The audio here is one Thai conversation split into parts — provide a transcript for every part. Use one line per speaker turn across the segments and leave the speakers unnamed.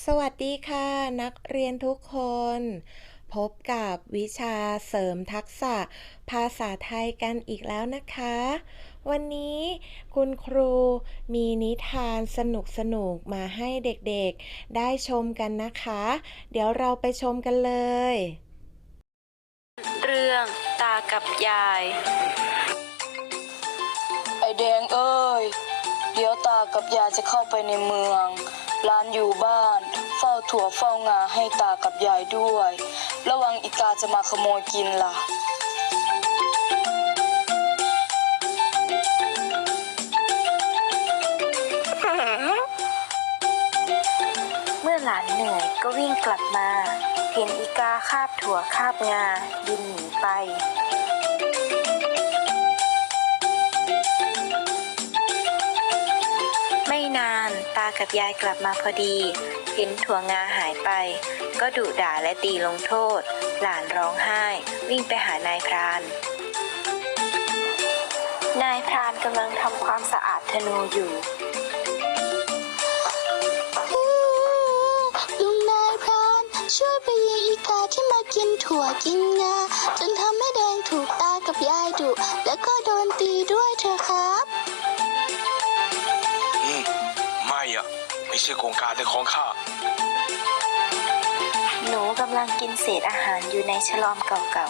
สวัสดีค่ะ นักเรียนทุกคน พบกับวิชาเสริมทักษะ ภาษาไทยกันอีกแล้วนะคะ วันนี้คุณครูมีนิทานสนุกๆมาให้เด็กๆ ได้ชมกันนะคะ เดี๋ยวเราไปชมกันเลย
เรื่องตากับยาย
ไอแดงเอ้ย เดี๋ยวตากับยายจะเข้าไปในเมือง ร้านอยู่บ้าน เฝ้าถั่วเฝ้างาให้ตากับยายด้วย ระวังอีกาจะมาขโมยกินล่ะ
เมื่อหลานเหนื่อยก็วิ่งกลับมา เห็นอีกาคาบถั่วคาบงาบินหนีไปากับยายกลับมาพอดี เห็นถั่วงาหายไป ก็ดุด่าและตีลงโทษ หลานร้องไห้ วิ่งไปหานายพราน นายพรานกำลังทำความสะอาดธนูอยู่
ลุงนายพรานช่วยไปยิงอีกาที่มากินถั่วกินงาจนทำให้แดงถูกตากับยาย
ไม่ใช่โครงการในของข้า
หนูกำลังกินเศษอาหารอยู่ในฉลอมเก่า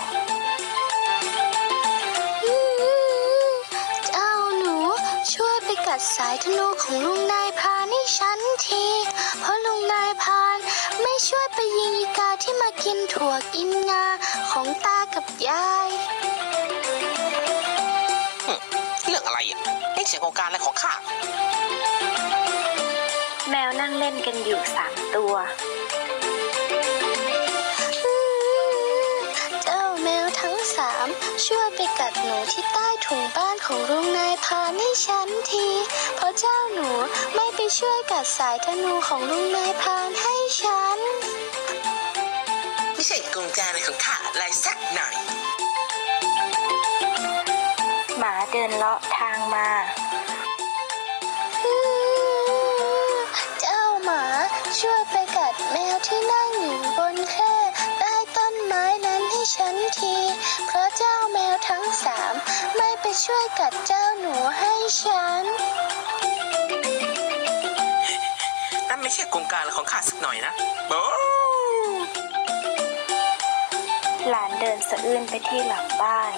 อืมเจ้าหนู ช่วยไปกัดสายธนูของลุงนายพรานให้ฉันที เพราะลุงนายพรานไม่ช่วยไปยิงอีกาที่มากินถั่วกินงาของตากับยาย
เรื่องอะไรอะไม่ใช่โครงการอะไรของข้า
สามตัว
เจ้าแมวทั้งสามช่วยไปกัดหนูที่ใต้ถุงบ้านของลุงนายพรานให้ฉันที เพราะเจ้าหนูไม่ไปช่วยกัดสายธนูของลุงนายพรานให้ฉัน
ไม่ใช่โครงการอะไรของข้าอะไรสักหน่อย
หมาเดินเลาะทางมา
ที เพราะเจ้าแมวทั้งสามไม่ไปช่วยกัดเจ้าหนูให้ฉัน
นั่นไม่ใช่โครงการอะไรของข้าสักหน่อยนะโอ้
หลานเดินสะอื้นไปที่หลังบ้าน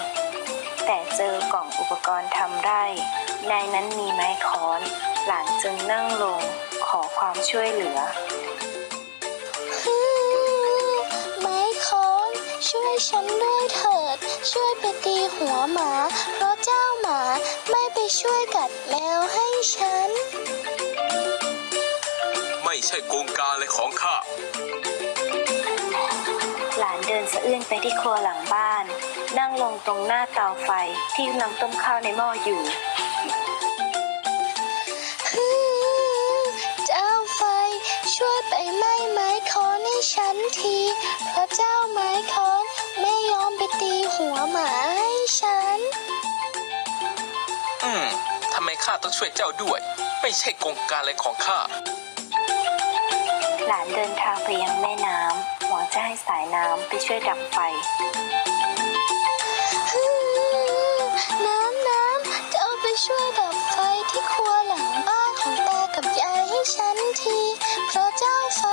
แต่เจอกล่องอุปกรณ์ทำไร่ ในนั้นมีไม้ค้อน หลานจึงนั่งลงขอความช่วยเหลือ
ฉันด้วยเถิด ช่วยไปตีหัวหมา เพราะเจ้าหมาไม่ไปช่วยกัดแมวให้ฉัน
ไม่ใช่โครงการอะไรของข้า
หลานเดินสะอื้นไปที่ครัวหลังบ้าน นั่งลงตรงหน้าเตาไฟที่กำลังต้มข้าวในหม้ออยู่
เจ้าไฟ ช่วยไปไหม้ไม้ค้อนให้ฉันที เพราะเจ้าไม้ค้อนไม่ยอมไป ตีหัวหมาให้ฉัน
อืม ทำไมข้าต้องช่วยเจ้าด้วย ไม่ใช่โครงการอะไรของข้า
หลานเดินทางไปยังแม่น้ำหวังจะให้สายน้ำไปช่วยดับไฟ
น้ำน้ำจะเอาไปช่วยดับไฟที่ครัวหลังบ้านของตากับยายให้ฉันที เพราะเจ้าไฟ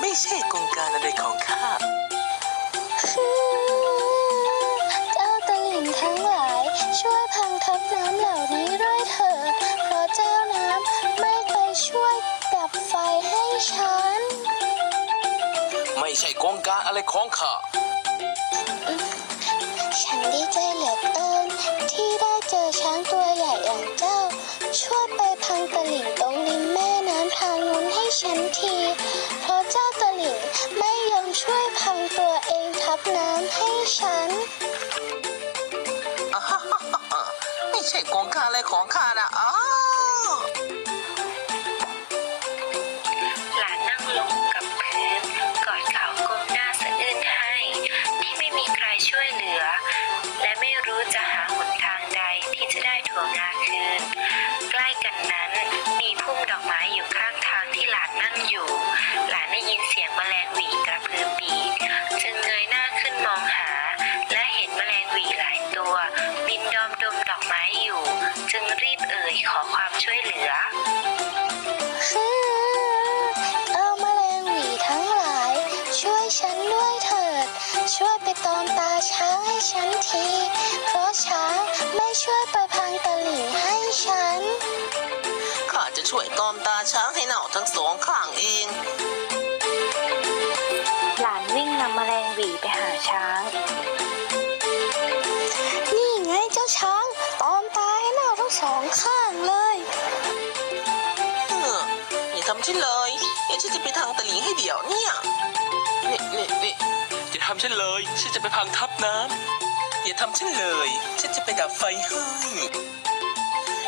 ไม่ใช่
โครงการอะไรของข้า
เจ้าตะหลิงทั้งหลาย ช่วยพังทับน้ำเหล่านี้ด้วยเถิดเพราะเจ้าน้ำไม่ไปช่วยดับไฟให้ฉัน
ไม่ใช่โครงการอะไรของข้า
ฉันดีใจเหลือเกินที่ได้เจอช้างตัวใหญ่อย่างเจ้า ช่วยไปพังตะหลิ่งตรงริมแม่น้ำทางนู้นให้ฉันที ช่
โครงการอะไรของข้านะอ้าว
หลานนั่งลงกับพื้นกอดเขาก้มหน้าสะอื้นให้ ที่ไม่มีใครช่วยเหลือ และไม่รู้จะหาหนทางใดที่จะได้ถั่วถั่วงาคืน ใกล้กันนั้นมีพุ่มดอกไม้อยู่ข้างทางที่หลานนั่งอยู่ หลานได้ยินเสียงแมลงหวีกระพือปีกจึงเงยหน้าขึ้นมองหา และเห็นแมลงหวีหลายตัว บินดอ ขอความช่วยเหลือ
ฮือ เอาแมลงหวีทั้งหลาย ช่วยฉันด้วยเถิด ช่วยไปตอมตาช้างให้ฉันที เพราะช้างไม่ช่วยไปพังตะหลิ่งให้ฉัน
ข้าจะช่วยตอมตาช้างให้เน่าทั้งสองข้างเอ นเลยเดี๋ยวฉันจะไปทางตะหลิงให้เดี๋ยวเนี่ยนี่นี่นี่อย่าทำฉันเลย ฉันจะไปพังทับน้ำอย่าทำฉันเลย ฉันจะไปดับไฟให้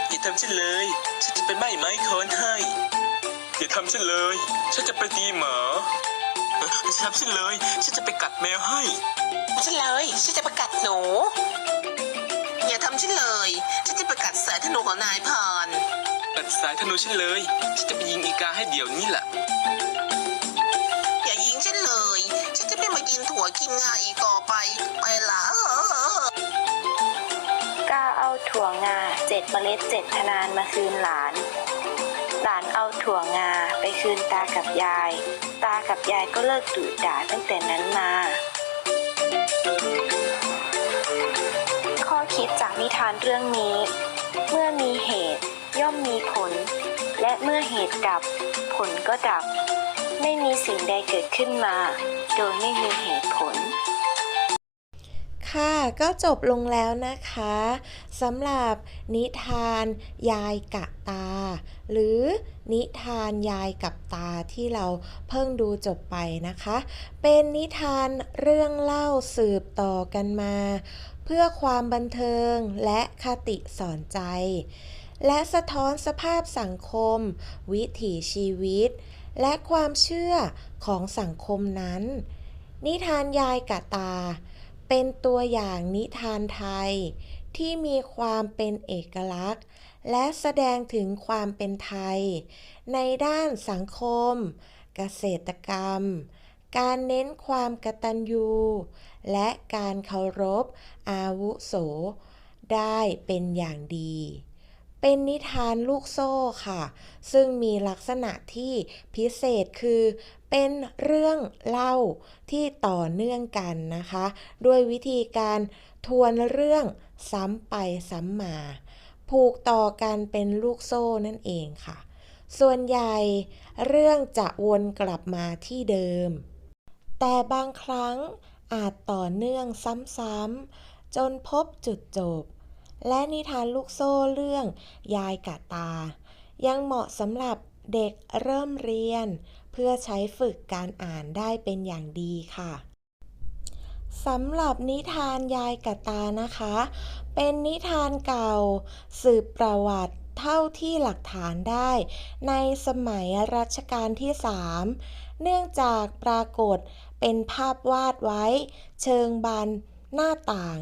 อย่าทำฉันเลย ฉันจะไปไหม้ไม้ค้อนให้ อย่าทำฉันเลย ฉันจะไปตีหมาอย่าทำฉันเลย ฉันจะไปกัดแมวให้ฉันเลย ฉันจะไปกัดหนู อย่าทำฉันเลย ฉันจะไปกัดสายธนูของนายพรานกัด สายธนูฉันเลย ฉันจะไปยิงอีกาให้เดี๋ยวนี้แหละ อย่ายิงฉันเลย ฉันจะไม่มากินถั่วกินงาอีกต่อไป ไปละ
กล้าเอาถั่วงาเจ็ดเมล็ดเจ็ดทนานมาคืนหลาน หลานเอาถั่วงาไปคืนตากับยาย ตากับยายก็เลิกดุด่าตั้งแต่นั้นมา ข้อคิดจากนิทานเรื่องนี้ เมื่อมีเหตุ ย่อมมีผล และเมื่อเหตุดับ ผลก็ดับ ไม่มีสิ่งใดเกิดขึ้นมา โดยไม่มีเหตุผล
ค่ะ ก็จบลงแล้วนะคะสำหรับนิทานยายกะตา หรือนิทานยายกับตาที่เราเพิ่งดูจบไปนะคะ เป็นนิทานเรื่องเล่าสืบต่อกันมา เพื่อความบันเทิงและคติสอนใจ และสะท้อนสภาพสังคม วิถีชีวิต และความเชื่อของสังคมนั้น นิทานยายกะตา เป็นตัวอย่างนิทานไทย ที่มีความเป็นเอกลักษณ์ และแสดงถึงความเป็นไทย ในด้านสังคม เกษตรกรรม การเน้นความกตัญญูและการเคารพอาวุโสได้เป็นอย่างดี เป็นนิทานลูกโซ่ค่ะ ซึ่งมีลักษณะที่พิเศษคือเป็นเรื่องเล่าที่ต่อเนื่องกันนะคะ ด้วยวิธีการทวนเรื่องซ้ำไปซ้ำมา ผูกต่อกันเป็นลูกโซ่นั่นเองค่ะ ส่วนใหญ่เรื่องจะวนกลับมาที่เดิม แต่บางครั้งอาจต่อเนื่องซ้ำๆจนพบจุดจบ และนิทานลูกโซ่เรื่อง ยายกะตา ยังเหมาะสำหรับเด็กเริ่มเรียน เพื่อใช้ฝึกการอ่านได้เป็นอย่างดีค่ะสำหรับนิทานยายกะตานะคะ เป็นนิทานเก่า สืบประวัติเท่าที่หลักฐานได้ ในสมัยรัชกาลที่3เนื่องจากปรากฏเป็นภาพวาดไว้ เชิงบานหน้าต่าง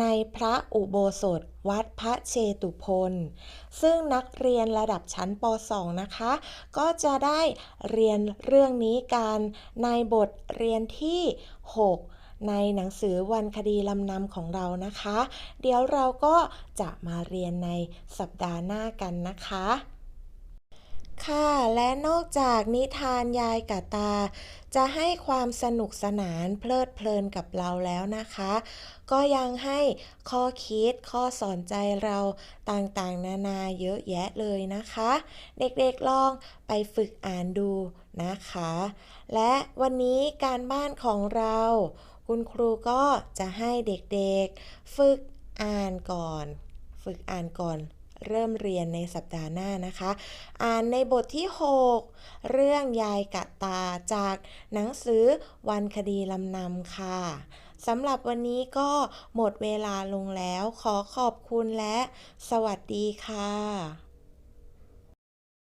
ในพระอุโบสถวัดพระเชตุพน ซึ่งนักเรียนระดับชั้นป .2 นะคะ ก็จะได้เรียนเรื่องนี้กันในบทเรียนที่ 6ในหนังสือวันคดีลำนำของเรานะคะ เดี๋ยวเราก็จะมาเรียนในสัปดาห์หน้ากันนะคะ ค่ะและนอกจากนิทานยายกะตา จะให้ความสนุกสนานเพลิดเพลินกับเราแล้วนะคะ ก็ยังให้ข้อคิดข้อสอนใจเราต่างๆ นานาเยอะแยะเลยนะคะ เด็กๆลองไปฝึกอ่านดูนะคะ และวันนี้การบ้านของเรา คุณครูก็จะให้เด็กๆ ฝึกอ่านก่อน ฝึกอ่านก่อน เริ่มเรียนในสัปดาห์หน้านะคะ อ่านในบทที่ 6 เรื่องยายกะตาจากหนังสือวันคดีลำนำค่ะสำหรับวันนี้ก็หมดเวลาลงแล้ว ขอขอบคุณและ สวัสดีค่ะ